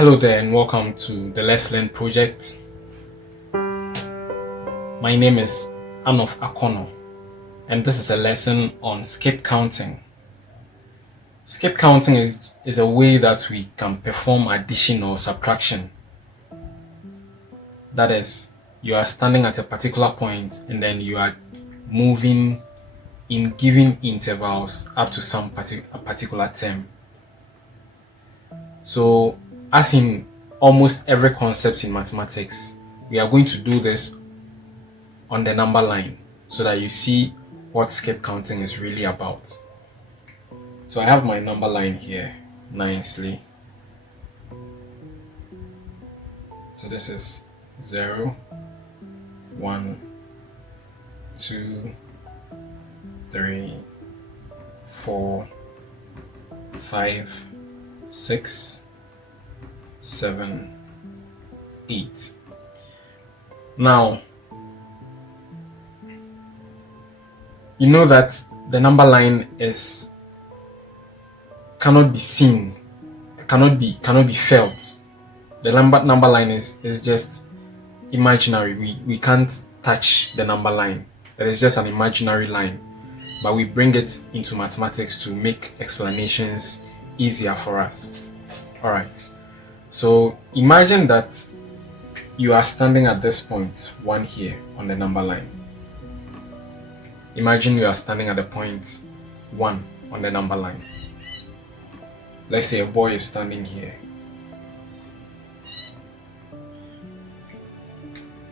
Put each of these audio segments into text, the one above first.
Hello there and welcome to the Let's Learn project. My name is Anoff Akonnor and this is a lesson on skip counting. Skip counting is a way that we can perform addition or subtraction. That is, you are standing at a particular point and then you are moving in given intervals up to some particular term. So, as in almost every concept in mathematics, we are going to do this on the number line so that you see what skip counting is really about. So I have my number line here nicely. So this is 0, 1, 2, 3, 4, 5, 6, 7, 8. Now, you know that the number line cannot be seen, cannot be felt. The number line is just imaginary. We can't touch the number line. It is just an imaginary line, but we bring it into mathematics to make explanations easier for us. All right. So imagine that you are standing at this point 1 here on the number line. Imagine you are standing at the point 1 on the number line. Let's say a boy is standing here.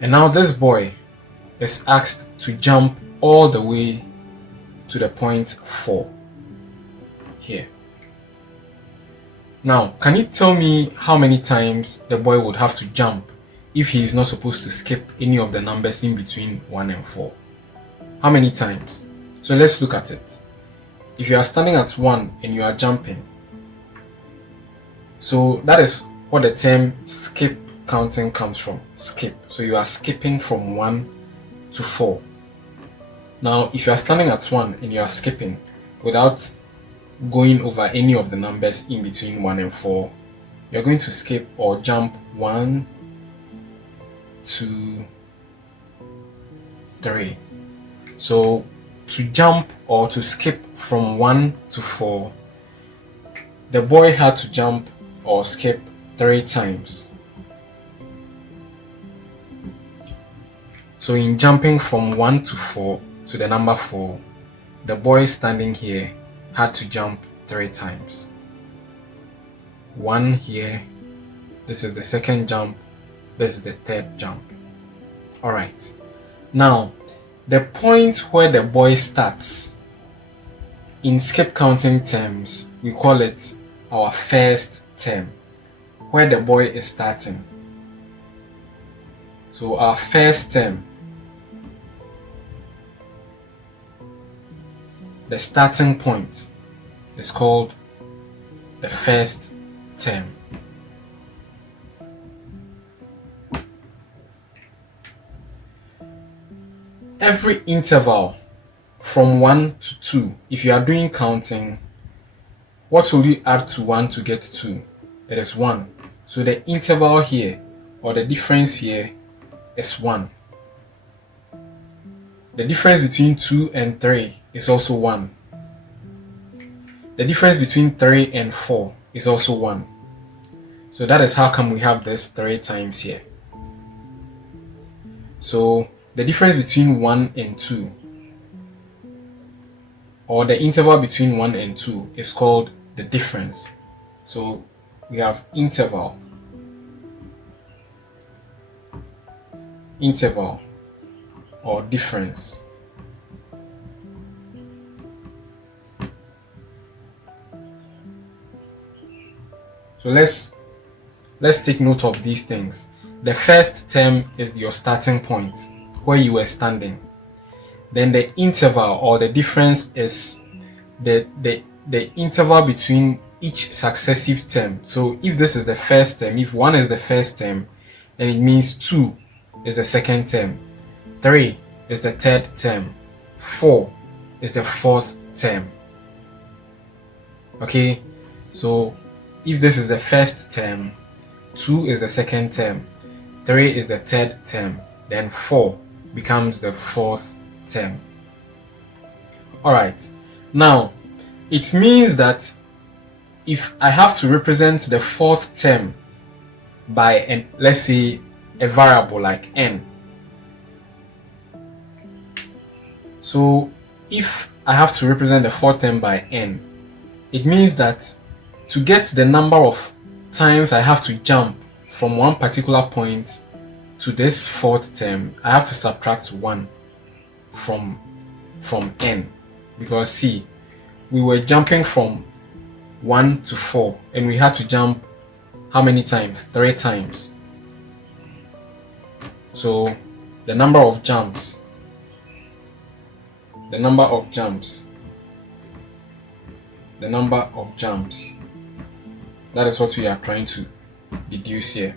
And now this boy is asked to jump all the way to the point 4 here. Now, can you tell me how many times the boy would have to jump if he is not supposed to skip any of the numbers in between 1 and 4? How many times? So let's look at it. If you are standing at 1 and you are jumping, so that is what the term skip counting comes from. Skip. So you are skipping from 1 to 4. Now, if you are standing at 1 and you are skipping without going over any of the numbers in between 1 and 4, you're going to skip or jump 1, 2, 3. So to jump or to skip from 1 to 4, the boy had to jump or skip 3 times. So in jumping from 1 to 4 to the number 4, the boy standing here had to jump 3 times. 1 here, this is the second jump, this is the third jump. Alright, now the point where the boy starts, in skip counting terms, we call it our first term, where the boy is starting. So our first term, the starting point, is called the first term. Every interval from 1 to 2, if you are doing counting, what will you add to 1 to get 2? It is 1. So the interval here, or the difference here, is 1. The difference between 2 and 3 is also 1. The difference between 3 and 4 is also 1. So that is how come we have this 3 times here. So the difference between 1 and 2, or the interval between 1 and 2, is called the difference. So we have interval, or difference. So let's take note of these things. The first term is your starting point, where you were standing. Then the interval or the difference is the interval between each successive term. So if this is the first term, if 1 is the first term, then it means 2 is the second term, 3 is the third term, 4 is the fourth term. Okay, so if this is the first term, 2 is the second term, 3 is the third term, then 4 becomes the fourth term. Alright, now it means that if I have to represent the fourth term by let's say a variable like n, so if I have to represent the fourth term by n, it means that to get the number of times I have to jump from one particular point to this fourth term, I have to subtract 1 from n, because see, we were jumping from 1 to 4 and we had to jump how many times? 3 times. So the number of jumps, that is what we are trying to deduce here.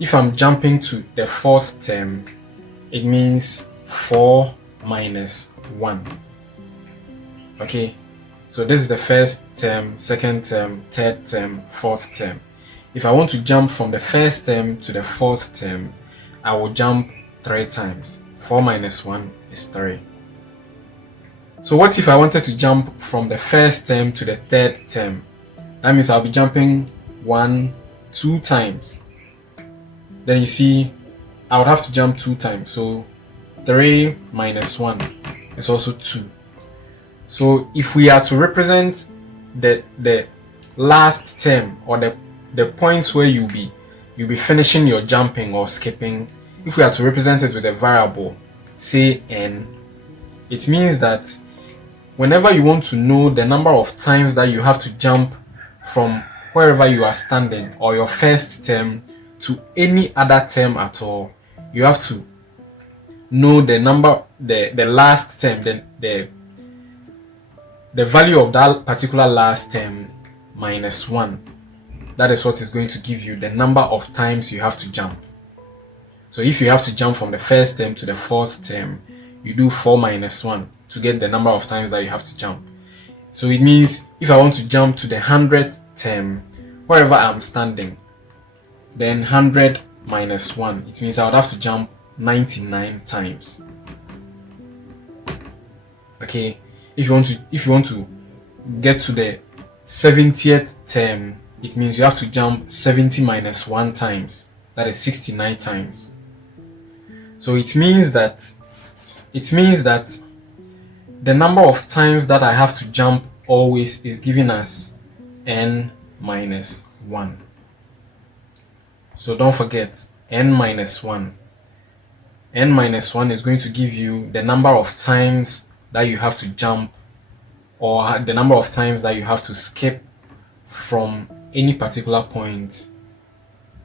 If I'm jumping to the fourth term, it means 4 minus 1. Okay, so this is the first term, second term, third term, fourth term. If I want to jump from the first term to the fourth term, I will jump 3 times. 4 minus 1 is 3. So what if I wanted to jump from the first term to the third term? That means I'll be jumping 2 times. Then you see, I would have to jump 2 times. So 3 minus 1 is also 2. So if we are to represent the last term, or the points where you'll be finishing your jumping or skipping, if we are to represent it with a variable, say n, it means that whenever you want to know the number of times that you have to jump from wherever you are standing or your first term to any other term at all, you have to know the number, the last term, the value of that particular last term minus 1. That is what is going to give you the number of times you have to jump. So if you have to jump from the first term to the fourth term, you do 4 minus 1 to get the number of times that you have to jump. So it means if I want to jump to the 100th term, wherever I'm standing, then 100 minus 1, it means I would have to jump 99 times. Okay, if you want to get to the 70th term, it means you have to jump 70 minus 1 times. That is 69 times. So it means that the number of times that I have to jump always is giving us n minus 1. So don't forget, n minus 1. N minus 1 is going to give you the number of times that you have to jump, or the number of times that you have to skip from any particular point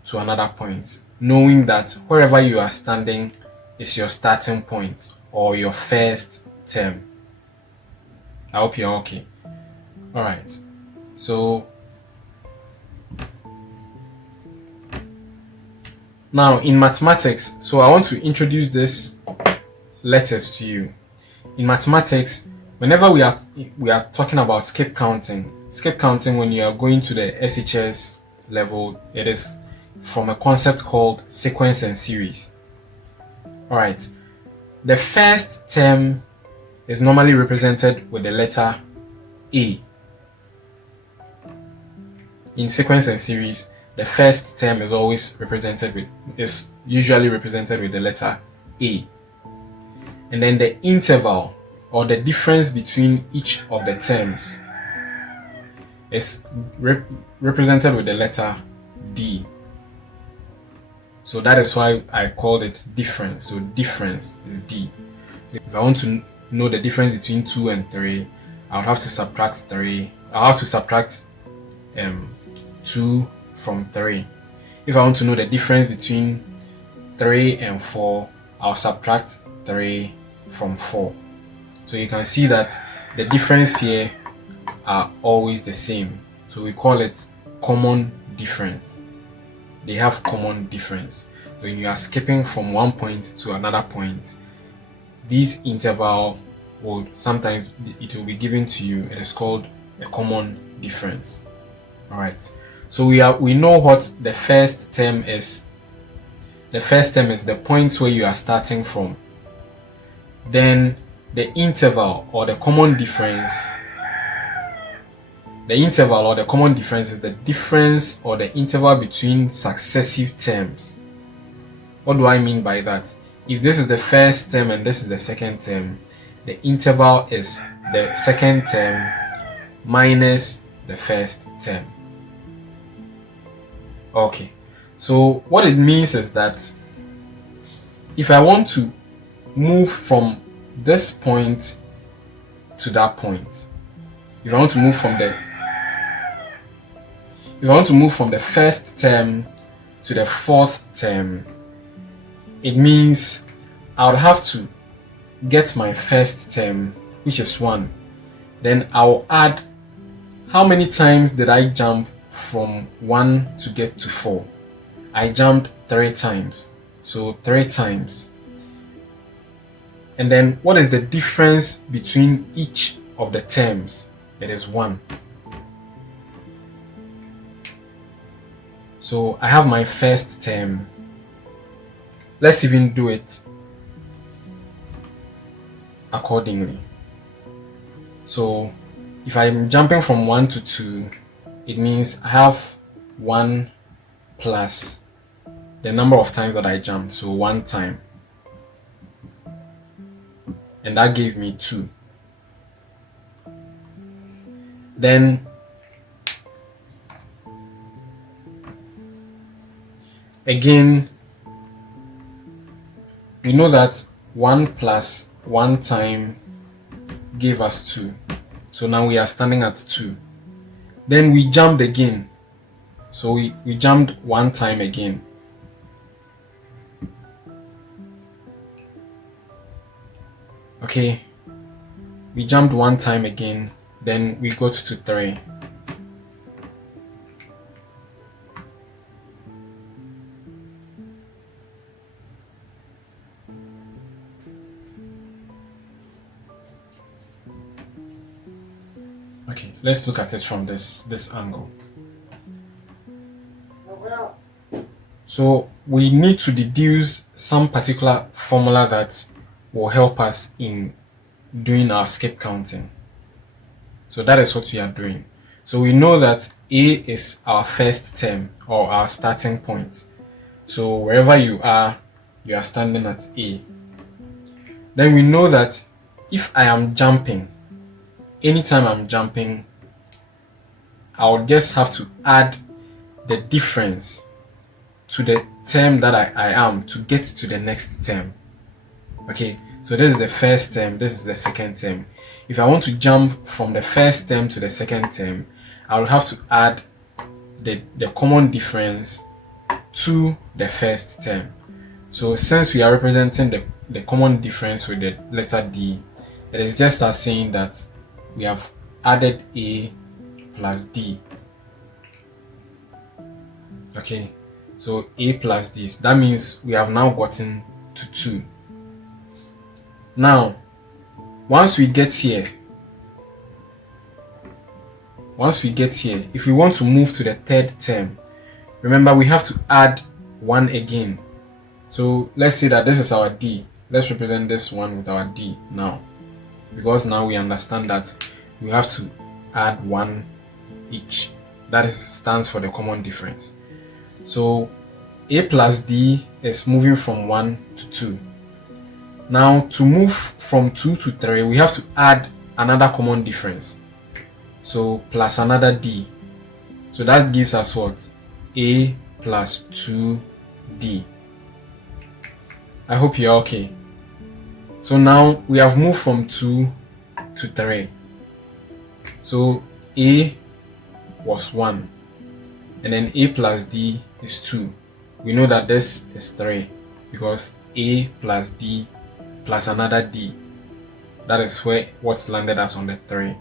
to another point, knowing that wherever you are standing is your starting point or your first term. I hope you're okay. Alright, so now in mathematics, so I want to introduce these letters to you. In mathematics, whenever we are talking about skip counting, when you are going to the SHS level, it is from a concept called sequence and series. Alright, the first term is normally represented with the letter A. In sequence and series, the first term is usually represented with the letter A. And then the interval, or the difference between each of the terms, is represented with the letter D. So that is why I called it difference. So difference is D. If I want to know the difference between 2 and 3, I would have to subtract 3. I'll have to subtract 2 from 3. If I want to know the difference between 3 and 4, I'll subtract 3 from 4. So you can see that the difference here are always the same. So we call it common difference. They have common difference. So when you are skipping from one point to another point, this interval will be given to you. It is called a common difference. Alright, So we know what the first term is. The first term is the point where you are starting from. Then the interval or the common difference. The interval or the common difference is the difference or the interval between successive terms. What do I mean by that? If this is the first term and this is the second term, the interval is the second term minus the first term. Okay, so what it means is that if I want to move from this point to that point, if I want to move from the first term to the fourth term, it means I would have to get my first term, which is 1. Then I'll add how many times did I jump from 1 to get to 4. I jumped 3 times. So 3 times. And then what is the difference between each of the terms? It is 1. So I have my first term. Let's even do it accordingly. So if I'm jumping from 1 to 2, it means I have 1 plus the number of times that I jumped, so 1 time. And that gave me 2. Then again, we know that 1 plus 1 time gave us 2. So now we are standing at 2. Then we jumped again. So we jumped 1 time again. Okay. We jumped 1 time again. Then we got to 3. Okay, let's look at it from this angle. So we need to deduce some particular formula that will help us in doing our skip counting. So that is what we are doing. So we know that A is our first term or our starting point. So wherever you are standing at A. Then we know that if I am jumping, anytime I'm jumping, I'll just have to add the difference to the term that I am to get to the next term. Okay, so this is the first term, this is the second term. If I want to jump from the first term to the second term, I will have to add the common difference to the first term. So since we are representing the common difference with the letter D, it is just as saying that we have added A plus D. Okay, so A plus D. So that means we have now gotten to 2. Now, once we get here, if we want to move to the third term, remember we have to add 1 again. So let's say that this is our D. Let's represent this one with our D now, because now we understand that we have to add 1 each. That stands for the common difference. So A plus D is moving from 1 to 2. Now to move from 2 to 3, we have to add another common difference. So plus another D. So that gives us what? A plus 2D. I hope you're okay. So now we have moved from 2 to 3. So A was 1. And then A plus D is 2. We know that this is 3 because A plus D plus another D. That is what's landed us on the 3.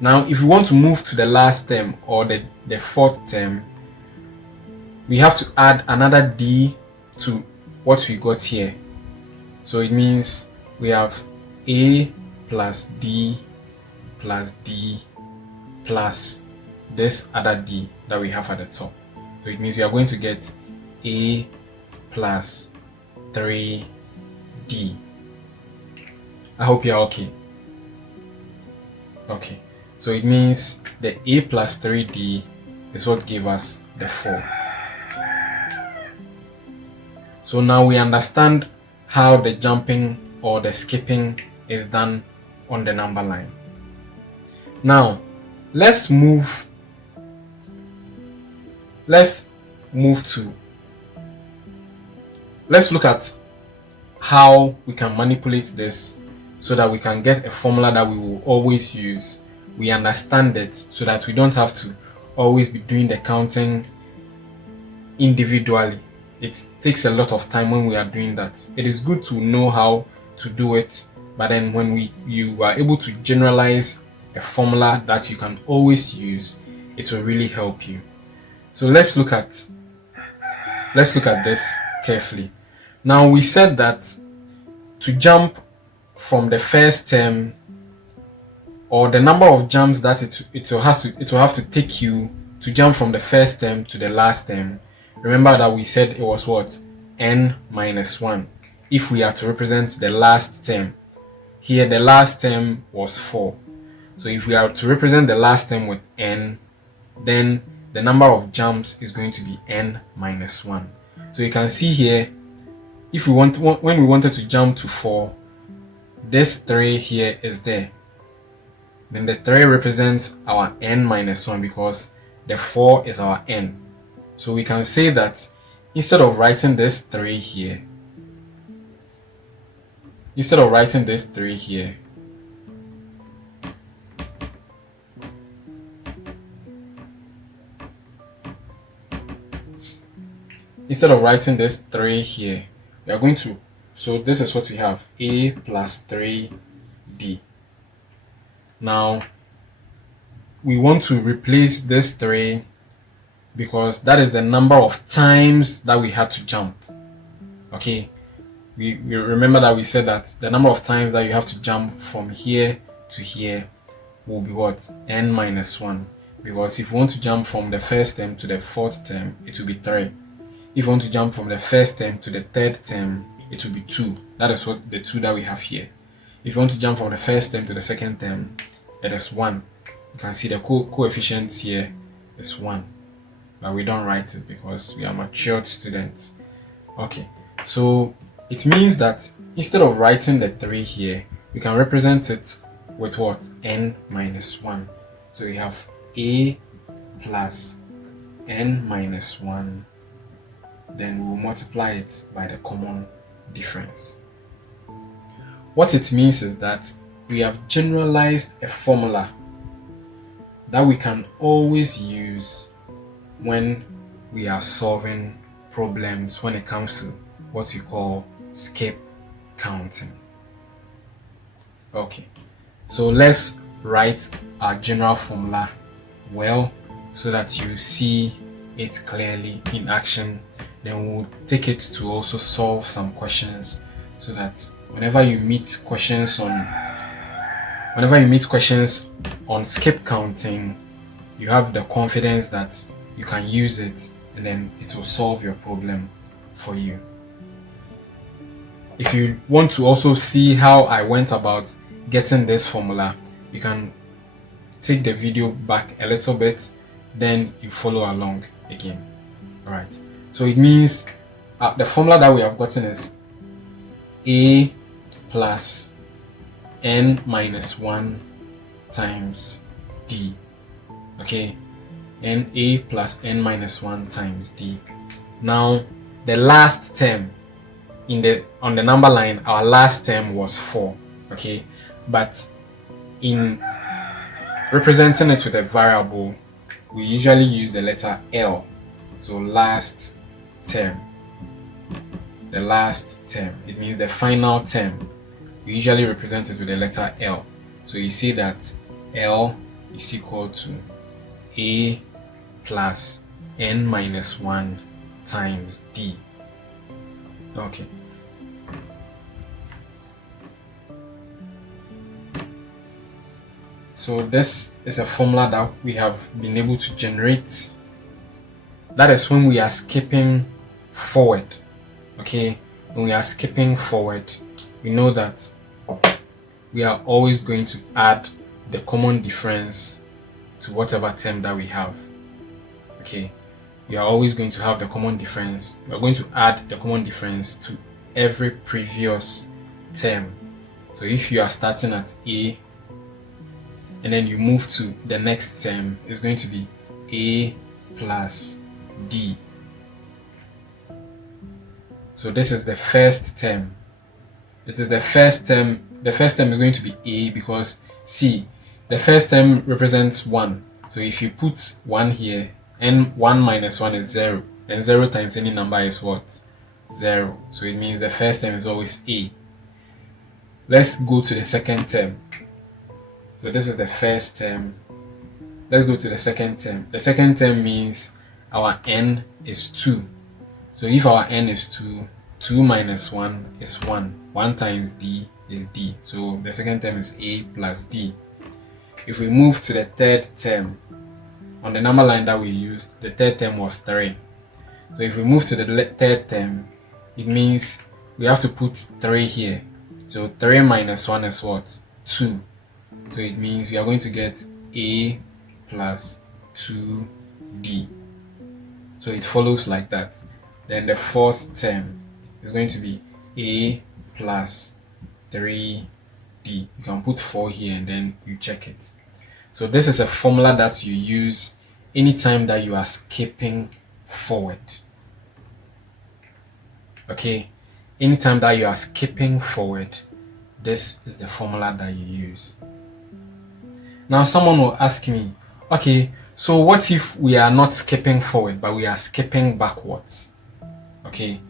Now, if we want to move to the last term or the fourth term, we have to add another D to what we got here. So it means we have A plus D plus D plus this other d that we have at the top. So it means we are going to get a plus 3d. I hope you're okay. Okay, so it means the a plus 3d is what gave us the 4. So now we understand how the jumping or the skipping is done on the number line. Now let's move let's look at how we can manipulate this so that we can get a formula that we will always use. We understand it so that we don't have to always be doing the counting individually. It takes a lot of time when we are doing that. It is good to know how to do it, but then when you are able to generalize a formula that you can always use, it will really help you. So let's look at this carefully. Now we said that to jump from the first term, or the number of jumps that it will have to take you to jump from the first term to the last term. Remember that we said it was what? N minus 1. If we are to represent the last term. Here the last term was 4. So if we are to represent the last term with n, then the number of jumps is going to be n minus 1. So you can see here, if when we wanted to jump to 4, this 3 here is there. Then the 3 represents our n minus 1 because the 4 is our n. So we can say that instead of writing this 3 here, instead of writing this 3 here, we are going to, so this is what we have, a plus 3d. Now we want to replace this 3 because that is the number of times that we had to jump. Okay, we remember that we said that the number of times that you have to jump from here to here will be what? N minus 1. Because if you want to jump from the first term to the fourth term, it will be 3. If you want to jump from the first term to the third term, it will be 2. That is what the 2 that we have here. If you want to jump from the first term to the second term, it is 1. You can see the coefficients here is 1. But we don't write it because we are matured students. Okay, so it means that instead of writing the 3 here, we can represent it with what? N minus 1. So we have a plus n minus 1. Then we will multiply it by the common difference. What it means is that we have generalized a formula that we can always use when we are solving problems when it comes to what we call skip counting. Okay, so let's write our general formula well so that you see it clearly in action. Then we'll take it to also solve some questions so that whenever you meet questions on skip counting, you have the confidence that you can use it and then it will solve your problem for you. If you want to also see how I went about getting this formula, you can take the video back a little bit, then you follow along again. Alright, so it means the formula that we have gotten is a plus n minus 1 times d. Okay, and a plus n minus 1 times d. Now the last term on the number line, our last term was 4. Okay, but in representing it with a variable, we usually use the letter L. So last term, the last term, it means the final term. We usually represent it with the letter L. So you see that L is equal to a plus n minus 1 times d. Okay. So this is a formula that we have been able to generate. That is when we are skipping forward. Okay, when we are skipping forward, we know that we are always going to add the common difference to whatever term that we have. Okay, we are always going to have the common difference. We are going to add the common difference to every previous term. So if you are starting at A and then you move to the next term, it's going to be A plus D. So this is the first term. It is the first term. The first term is going to be A because see, the first term represents 1. So if you put 1 here, and 1 minus 1 is 0, and 0 times any number is what? 0. So it means the first term is always A. Let's go to the second term. So this is the first term. Let's go to the second term. The second term means our n is 2. So if our n is 2, 2 minus 1 is 1. 1 times D is D. So the second term is A plus D. If we move to the third term, on the number line that we used, the third term was 3. So if we move to the third term, it means we have to put 3 here. So 3 minus 1 is what? 2. So it means we are going to get A plus 2D. So it follows like that. Then the fourth term is going to be A plus 3D. You can put 4 here and then you check it. So this is a formula that you use anytime that you are skipping forward. Okay, anytime that you are skipping forward, this is the formula that you use. Now someone will ask me, okay, so what if we are not skipping forward but we are skipping backwards? Okay,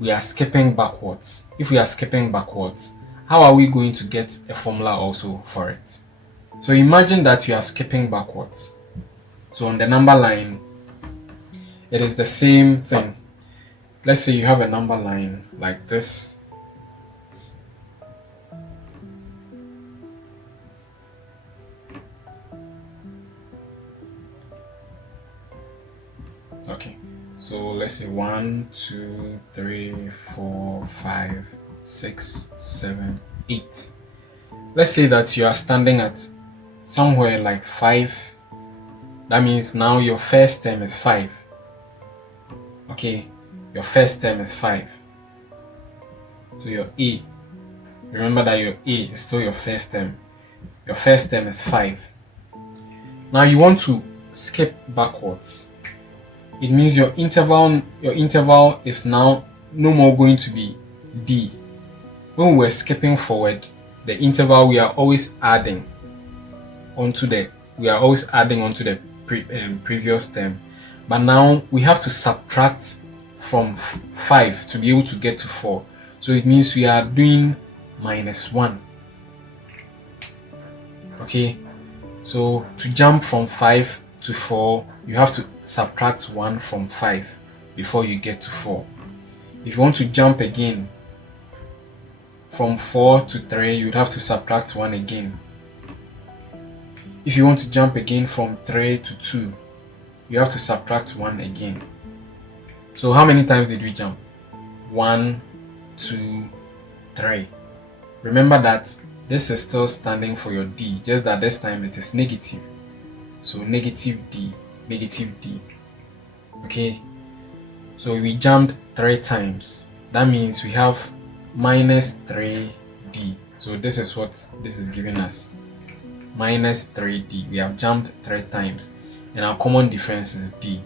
we are skipping backwards. If we are skipping backwards, how are we going to get a formula also for it? So imagine that you are skipping backwards. So on the number line, it is the same thing. Let's say you have a number line like this. Okay, so let's say 1, 2, 3, 4, 5, 6, 7, 8. Let's say that you are standing at somewhere like 5. That means now your first term is 5. Okay, your first term is 5. So your A, remember that your A is still your first term. Your first term is 5. Now you want to skip backwards. It means your interval is now no more going to be D. When we're skipping forward, the interval we are always adding onto the previous term. But now we have to subtract from 5 to be able to get to 4. So it means we are doing -1. Okay, so to jump from 5 to 4, you have to subtract 1 from 5 before you get to 4. If you want to jump again from 4 to 3, you would have to subtract 1 again. If you want to jump again from 3 to 2, you have to subtract 1 again. So how many times did we jump? 1, 2, 3. Remember that this is still standing for your D, just that this time it is negative. So negative D, negative D. Okay, so we jumped 3 times. That means we have -3D. So this is what this is giving us. -3D. We have jumped 3 times and our common difference is D.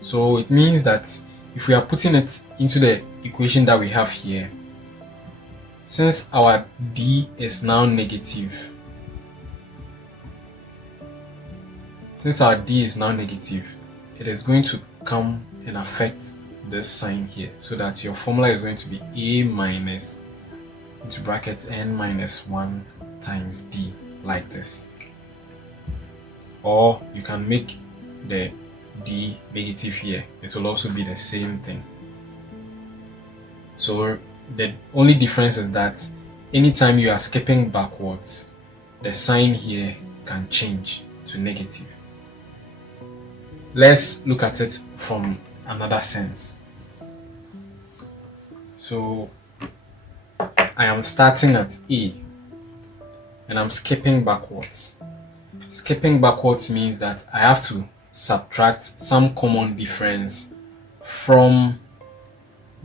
So it means that if we are putting it into the equation that we have here, since our D is now negative, it is going to come and affect this sign here, so that your formula is going to be A minus into brackets n minus 1 times D, like this. Or you can make the D negative here. It will also be the same thing. So the only difference is that anytime you are skipping backwards, the sign here can change to negative. Let's look at it from another sense. So I am starting at A and I'm skipping backwards. Skipping backwards means that I have to subtract some common difference from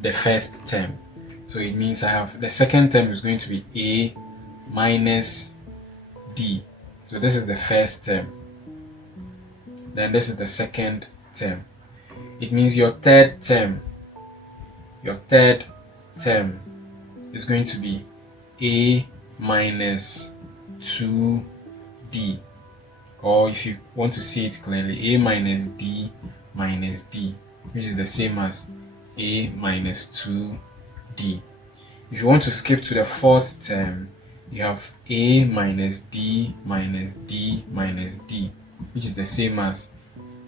the first term. So it means I have the second term is going to be A minus D. So this is the first term. Then this is the second term. It means your third term is going to be A minus 2D. Or if you want to see it clearly, A minus D, which is the same as A minus 2D. If you want to skip to the fourth term, you have A minus D minus D minus D, which is the same as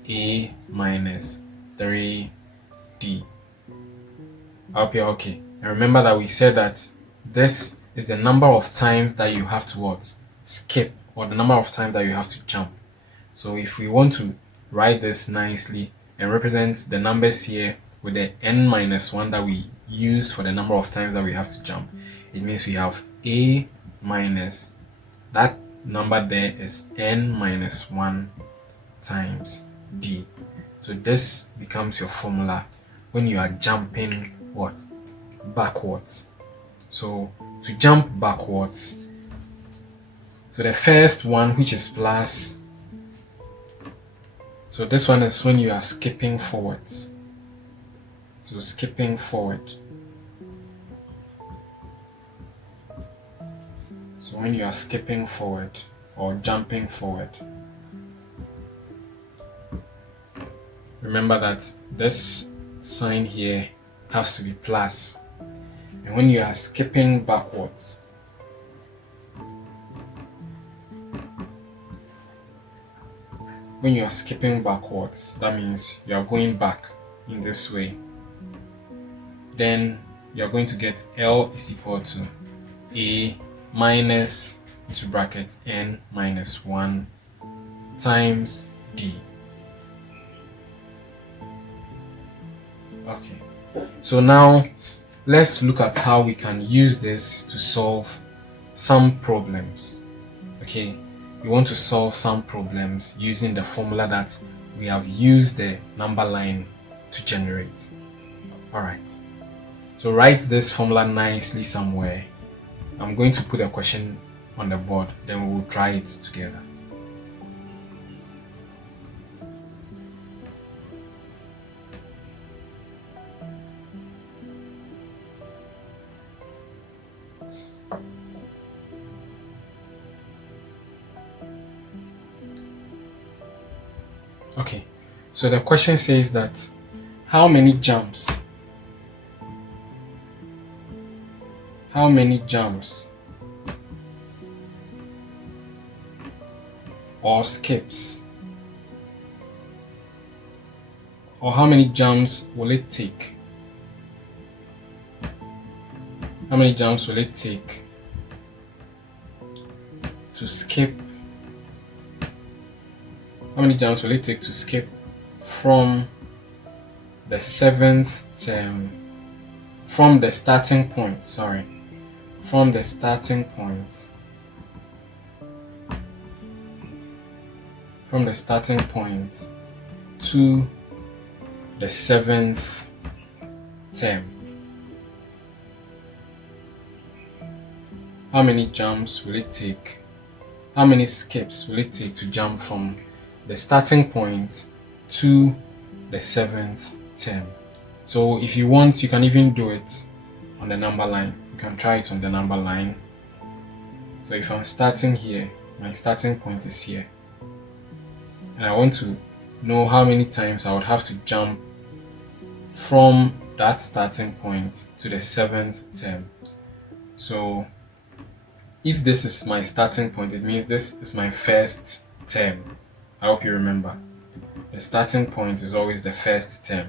A minus 3D. I hope you're okay. And remember that we said that this is the number of times that you have to skip, or the number of times that you have to jump. So if we want to write this nicely and represent the numbers here with the n minus 1 that we use for the number of times that we have to jump, it means we have A minus, that number there is n minus 1 times D. So this becomes your formula when you are jumping backwards. So to jump backwards, so the first one, which is plus, so this one is when you are skipping forwards. So skipping forward. So when you are skipping forward or jumping forward, remember that this sign here has to be plus. And when you are skipping backwards, that means you are going back in this way. Then you are going to get L is equal to A minus into brackets n minus 1 times D. Okay, so now let's look at how we can use this to solve some problems. Okay, we want to solve some problems using the formula that we have used the number line to generate. Alright, so write this formula nicely somewhere. I'm going to put a question on the board, then we will try it together. Okay, so the question says that how many jumps or skips, or how many jumps will it take? How many jumps will it take to skip? How many jumps will it take to skip from the seventh term, from the starting point to the seventh term? How many jumps will it take? How many skips will it take to jump from the starting point to the seventh term? So if you want, you can even do it on the number line. You can try it on the number line. So if I'm starting here, my starting point is here, and I want to know how many times I would have to jump from that starting point to the seventh term. So if this is my starting point, it means this is my first term. I hope you remember. The starting point is always the first term.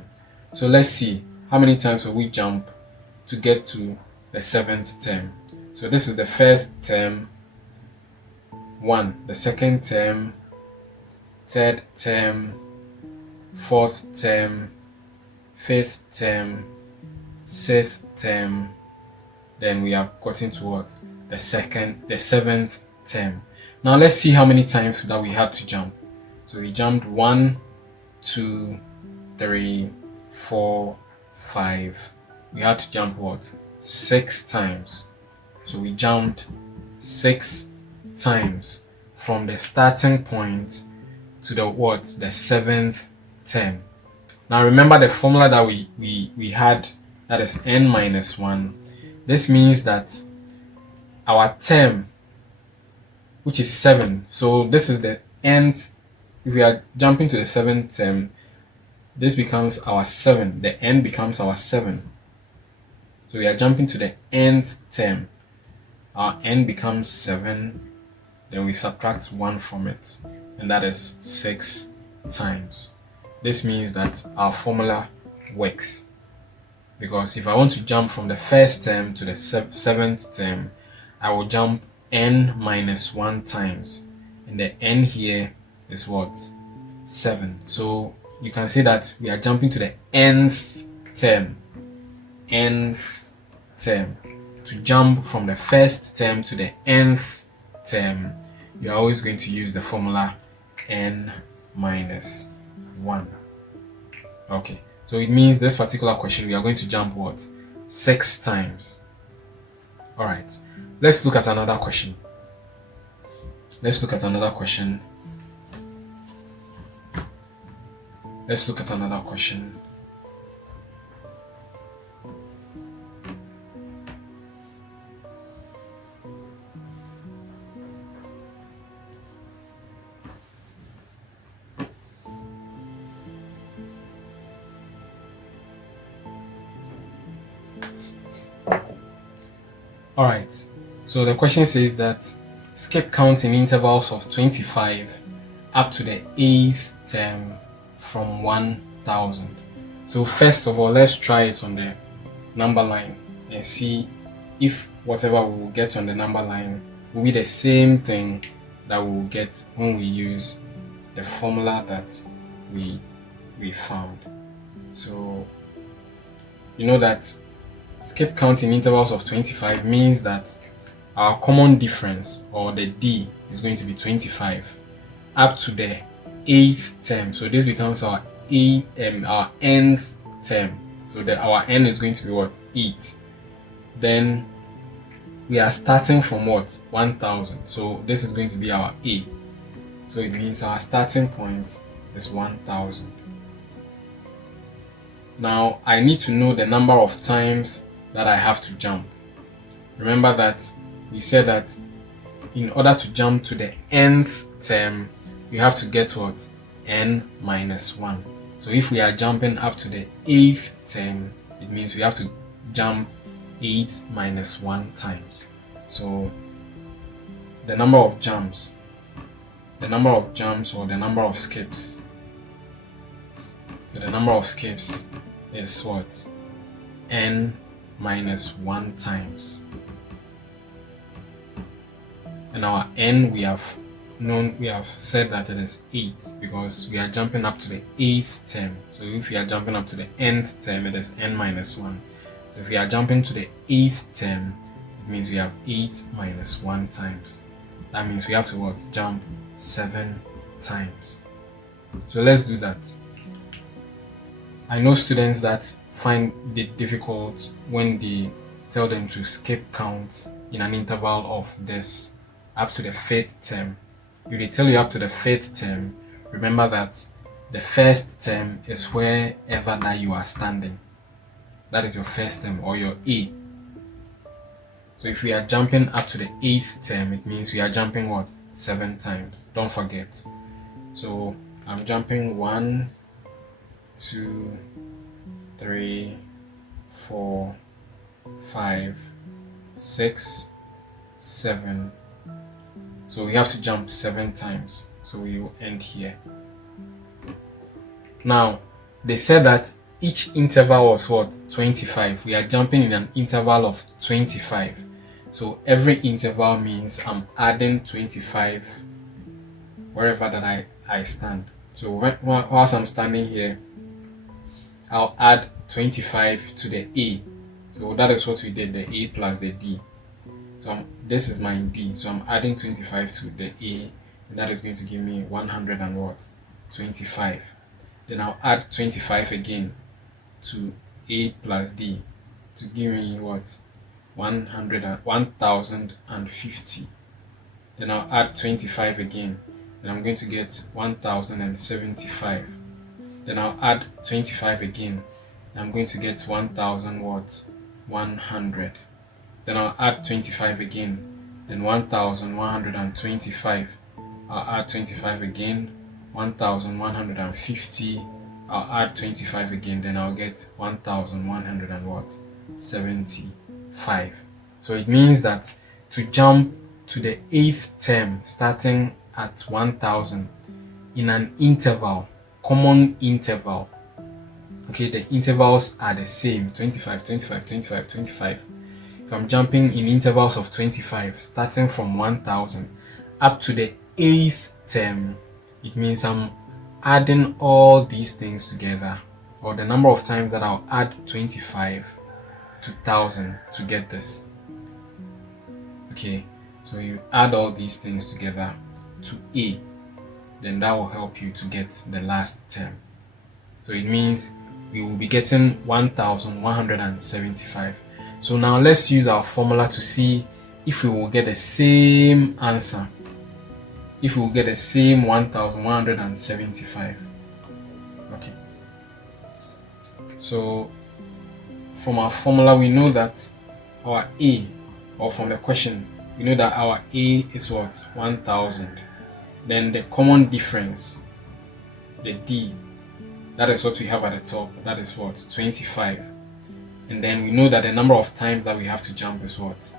So let's see how many times will we jump to get to the seventh term. So this is the first term 1, the second term, third term, fourth term, fifth term, sixth term. Then we have gotten to what? The seventh term. Now let's see how many times that we had to jump. So we jumped 1, 2, 3, 4, 5. We had to jump what? 6 times. So we jumped 6 times from the starting point to the what? The 7th term. Now remember the formula that we had, that is n minus 1. This means that our term, which is 7, so this is the nth. If we are jumping to the 7th term, this becomes our 7. The n becomes our 7. So we are jumping to the nth term. Our n becomes 7. Then we subtract 1 from it, and that is 6 times. This means that our formula works. Because if I want to jump from the first term to the 7th term, I will jump n minus 1 times. And the n here is what? 7. So you can say that we are jumping to the nth term. Nth term. To jump from the first term to the nth term, you're always going to use the formula n minus 1. Okay, so it means this particular question we are going to jump what? 6 times. Alright, let's look at another question. Let's look at another question. Alright, so the question says that skip count in intervals of 25 up to the 8th term from 1000. So first of all, let's try it on the number line and see if whatever we will get on the number line will be the same thing that we will get when we use the formula that we found. So you know that skip count in intervals of 25 means that our common difference, or the D, is going to be 25 up to the 8th term. So this becomes our nth term. So our n is going to be what? 8. Then we are starting from what? 1000. So this is going to be our A. So it means our starting point is 1000. Now I need to know the number of times that I have to jump. Remember that we said that in order to jump to the nth term, you have to get what? N minus 1. So if we are jumping up to the 8th term, it means we have to jump 8 minus 1 times. So the number of jumps, or the number of skips. So the number of skips is what? N minus 1 times. And our n, we have said that it is 8 because we are jumping up to the 8th term. So if we are jumping up to the nth term, it is n minus 1. So if we are jumping to the 8th term, it means we have 8 minus 1 times. That means we have to what? Jump 7 times. So let's do that. I know students that find it difficult when they tell them to skip counts in an interval of this up to the 5th term. If they tell you up to the 5th term, remember that the first term is wherever that you are standing. That is your first term, or your A. So if we are jumping up to the 8th term, it means we are jumping what? 7 times. Don't forget. So I'm jumping 1, 2, 3, 4, 5, 6, 7. So we have to jump 7 times. So we will end here. Now, they said that each interval was what? 25. We are jumping in an interval of 25. So every interval means I'm adding 25 wherever that I stand. So whilst I'm standing here, I'll add 25 to the A. So that is what we did, the A plus the D. So this is my D. So I'm adding 25 to the A, and that is going to give me 100 and what? 25. Then I'll add 25 again to A plus D to give me what? 1050. Then I'll add 25 again, and I'm going to get 1075. Then I'll add 25 again, and I'm going to get 1000 what? 100. Then I'll add 25 again, then 1125. I'll add 25 again, 1150. I'll add 25 again, then I'll get 1100 and what? 75. So it means that to jump to the 8th term starting at 1000 in an interval, common interval, okay, the intervals are the same, 25, 25, 25, 25. If I'm jumping in intervals of 25 starting from 1000 up to the 8th term, it means I'm adding all these things together, or the number of times that I'll add 25 to 1000 to get this. Okay, so you add all these things together to A, then that will help you to get the last term. So it means we will be getting 1175. So now let's use our formula to see if we will get the same answer. If we will get the same 1175. Okay. So from our formula, we know that our A, or from the question, we know that our A is what? 1000. Then the common difference, the D, that is what we have at the top. That is what? 25. And then we know that the number of times that we have to jump is what?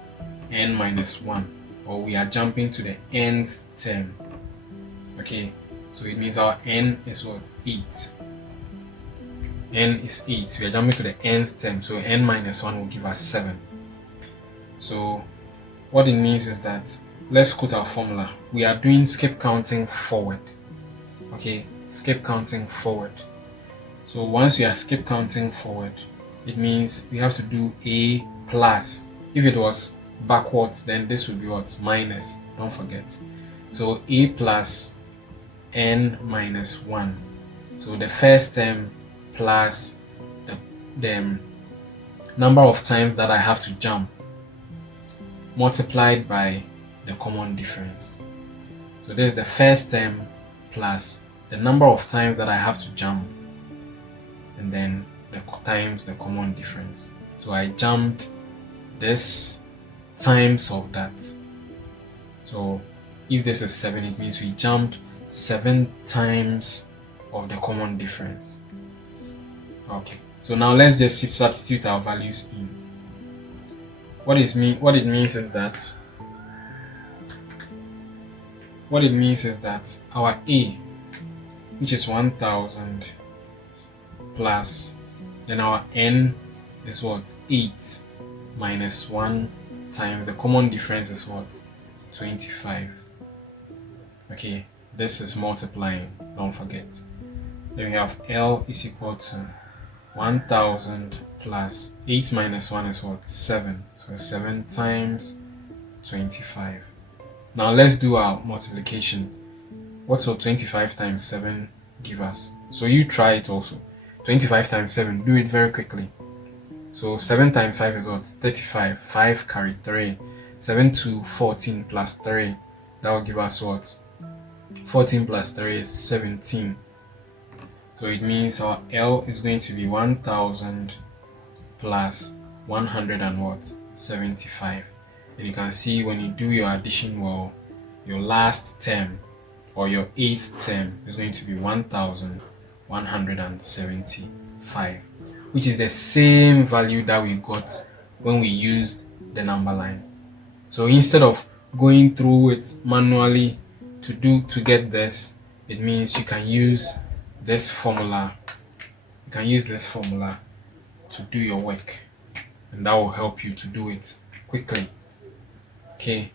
N minus 1. Or we are jumping to the nth term. Okay, so it means our N is what? 8. N is 8. We are jumping to the nth term. So N minus 1 will give us 7. So what it means is that, let's quote our formula. We are doing skip counting forward. Okay, skip counting forward. So once we are skip counting forward, it means we have to do A plus. If it was backwards, then this would be what? Minus. Don't forget. So A plus N minus 1. So the first term plus the number of times that I have to jump multiplied by the common difference. So this is the first term plus the number of times that I have to jump, and then the times the common difference. So I jumped this times of that. So if this is 7, it means we jumped 7 times of the common difference. Okay, so now let's just substitute our values in. What it means is that our A, which is 1000, plus, then our N is what? 8 minus 1 times the common difference is what? 25. Okay, this is multiplying, don't forget. Then we have L is equal to 1000 plus 8 minus 1 is what? 7. So 7 times 25. Now let's do our multiplication. What will 25 times 7 give us? So you try it also. 25 times 7, do it very quickly. So 7 times 5 is what? 35. 5 carry 3. 7 to 14 plus 3. That will give us what? 14 plus 3 is 17. So it means our L is going to be 1000 plus 100 and what? 75. And you can see when you do your addition well, your last term or your 8th term is going to be 1175, which is the same value that we got when we used the number line. So instead of going through it manually to get this, it means you can use this formula. You can use this formula to do your work, and that will help you to do it quickly. Okay,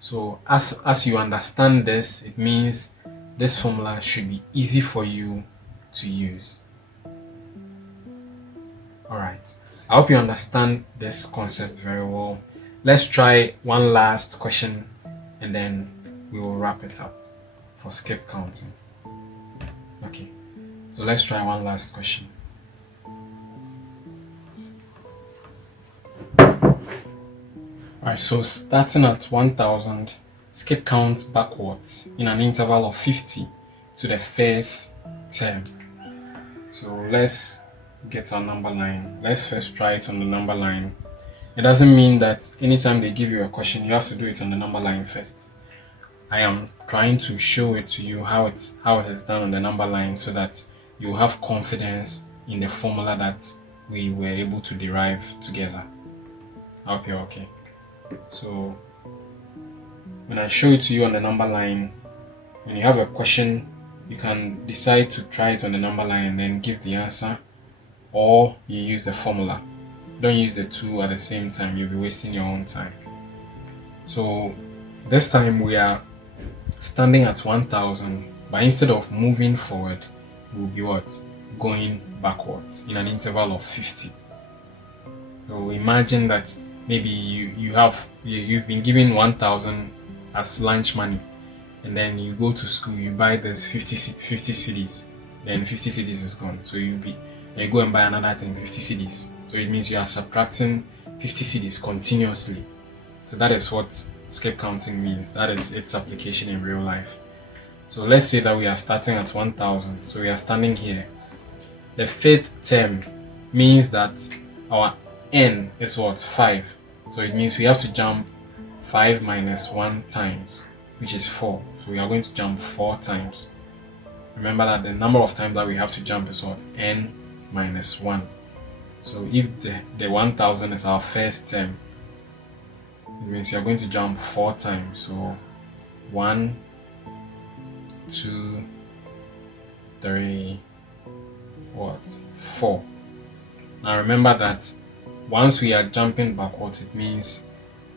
so as you understand this, it means this formula should be easy for you to use. Alright, I hope you understand this concept very well. Let's try one last question and then we will wrap it up for skip counting. Okay, so let's try one last question. Alright, so starting at 1000, skip count backwards in an interval of 50 to the 5th term. So let's get our number line. Let's first try it on the number line. It doesn't mean that anytime they give you a question, you have to do it on the number line first. I am trying to show it to you how it is done on the number line so that you have confidence in the formula that we were able to derive together. I hope you're okay. So when I show it to you on the number line, when you have a question, you can decide to try it on the number line and then give the answer, or you use the formula. Don't use the two at the same time, you'll be wasting your own time. So this time we are standing at 1000, but instead of moving forward, we'll be what? Going backwards in an interval of 50. So imagine that maybe you've been given 1000 as lunch money, and then you go to school, you buy this 50 cedis, then 50 cedis is gone. So you go and buy another thing, 50 cedis. So it means you are subtracting 50 cedis continuously. So that is what skip counting means. That is its application in real life. So let's say that we are starting at 1000. So we are standing here. The 5th term means that our n is what? 5. So it means we have to jump 5 minus 1 times, which is 4. So we are going to jump 4 times. Remember that the number of times that we have to jump is what? N minus 1. So if the 1000 is our first term, it means you are going to jump 4 times. So 1, 2, 3, 4. Now remember that once we are jumping backwards, it means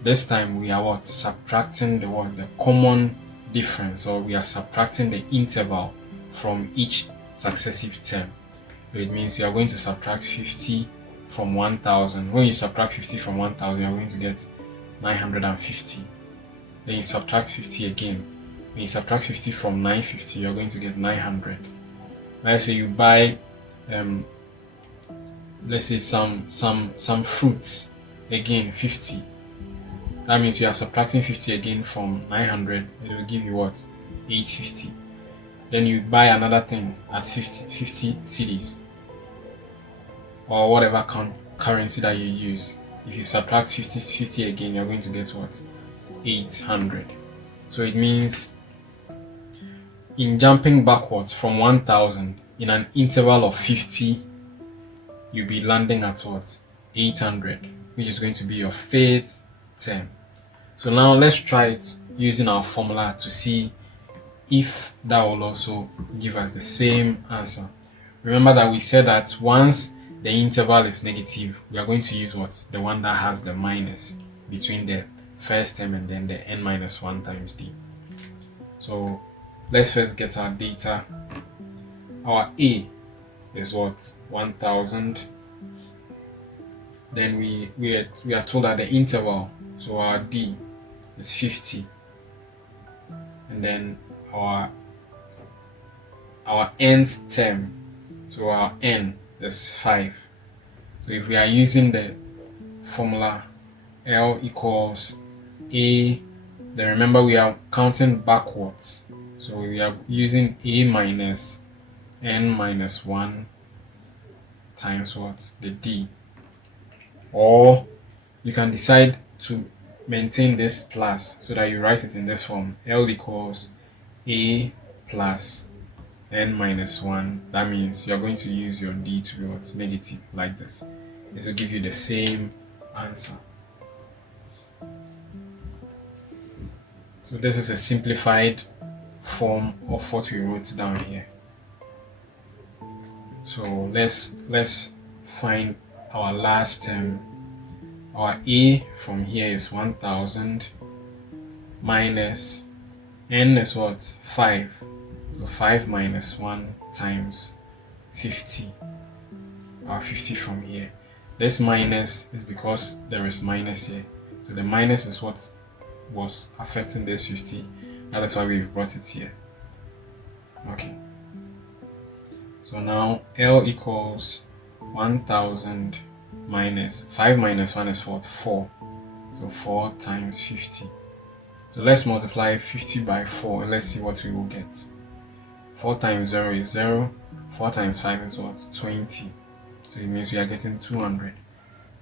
this time we are subtracting the common difference, or we are subtracting the interval from each successive term. So it means you are going to subtract 50 from 1000. When you subtract 50 from 1000, you are going to get 950. Then you subtract 50 again. When you subtract 50 from 950, you're going to get 900. Let's say you buy let's say some fruits, again 50. That means you are subtracting 50 again from 900. It will give you what? 850. Then you buy another thing at 50 cedis, or whatever currency that you use. If you subtract 50 again, you're going to get what? 800. So it means in jumping backwards from 1000 in an interval of 50, you'll be landing at what? 800, which is going to be your 5th term. So now let's try it using our formula to see if that will also give us the same answer. Remember that we said that once the interval is negative, we are going to use what? The one that has the minus between the first term and then the n minus 1 times d. So let's first get our data. Our A is what? 1000. Then we are told that the interval, so our D is 50, and then our nth term, so our n is 5. So if we are using the formula L equals A, then remember we are counting backwards, so we are using A minus n minus 1 times what? The D. Or you can decide to maintain this plus so that you write it in this form: L equals A plus n minus 1. That means you're going to use your D to be what's negative, like this. This will give you the same answer. So this is a simplified form of what we wrote down here. So let's find our last term. Our A from here is 1000. minus n is what? 5. So 5 minus 1 times 50. Our 50 from here. This minus is because there is minus here. So the minus is what was affecting this 50. That is why we've brought it here. Okay. So now L equals 1000 minus 5 minus 1 is what? 4. So 4 times 50. So let's multiply 50 by 4 and let's see what we will get. 4 times 0 is 0. 4 times 5 is what? 20. So it means we are getting 200.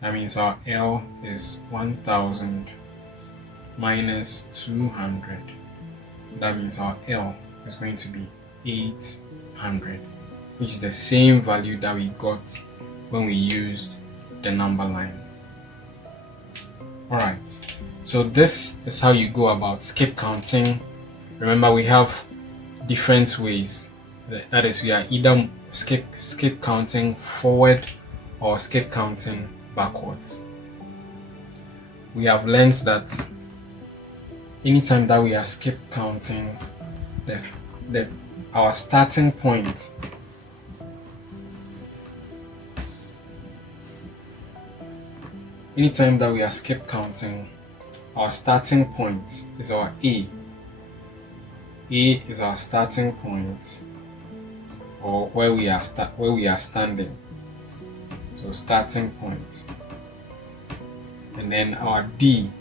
That means our L is 1000 minus 200. That means our L is going to be 800, which is the same value that we got when we used the number line. Alright, so this is how you go about skip counting. Remember, we have different ways. That is, we are either skip counting forward or skip counting backwards. We have learned that anytime that we are skip counting, our starting point anytime that we are skip counting, our starting point is our A. A is our starting point, or where we are standing. So starting point. And then our D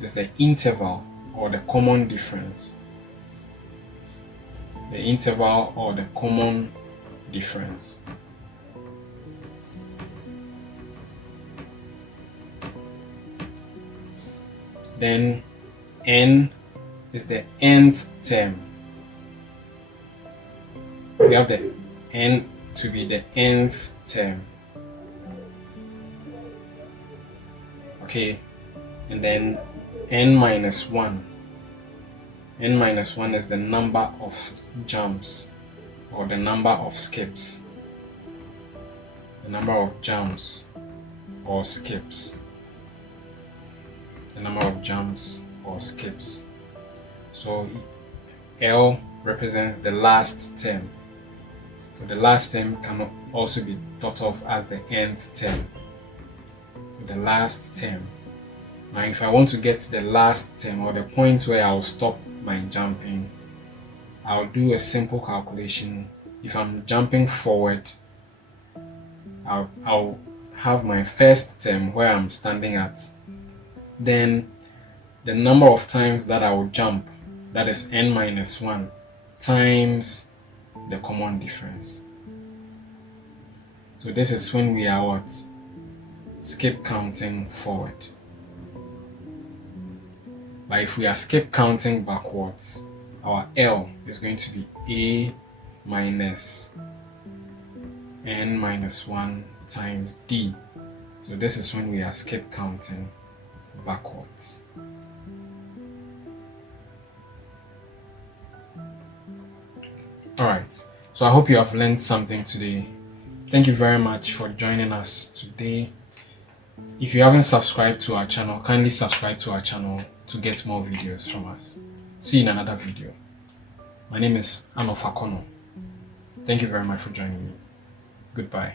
is the interval or the common difference. The interval or the common difference. Then N is the nth term. We have the N to be the nth term. Okay, and then N minus 1. N minus 1 is the number of jumps or the number of skips. The number of jumps or skips. The number of jumps or skips. So L represents the last term. So the last term can also be thought of as the nth term. So the last term. Now if I want to get the last term or the point where I'll stop my jumping, I'll do a simple calculation. If I'm jumping forward, I'll have my first term where I'm standing at. Then the number of times that I will jump, that is n minus 1, times the common difference. So this is when we are what? Skip counting forward. But if we are skip counting backwards, our L is going to be A minus n minus 1 times D. So this is when we are skip counting backwards. Alright, so I hope you have learned something today. Thank you very much for joining us today. If you haven't subscribed to our channel, kindly subscribe to our channel to get more videos from us. See you in another video. My name is Anoff Akonnor. Thank you very much for joining me. Goodbye.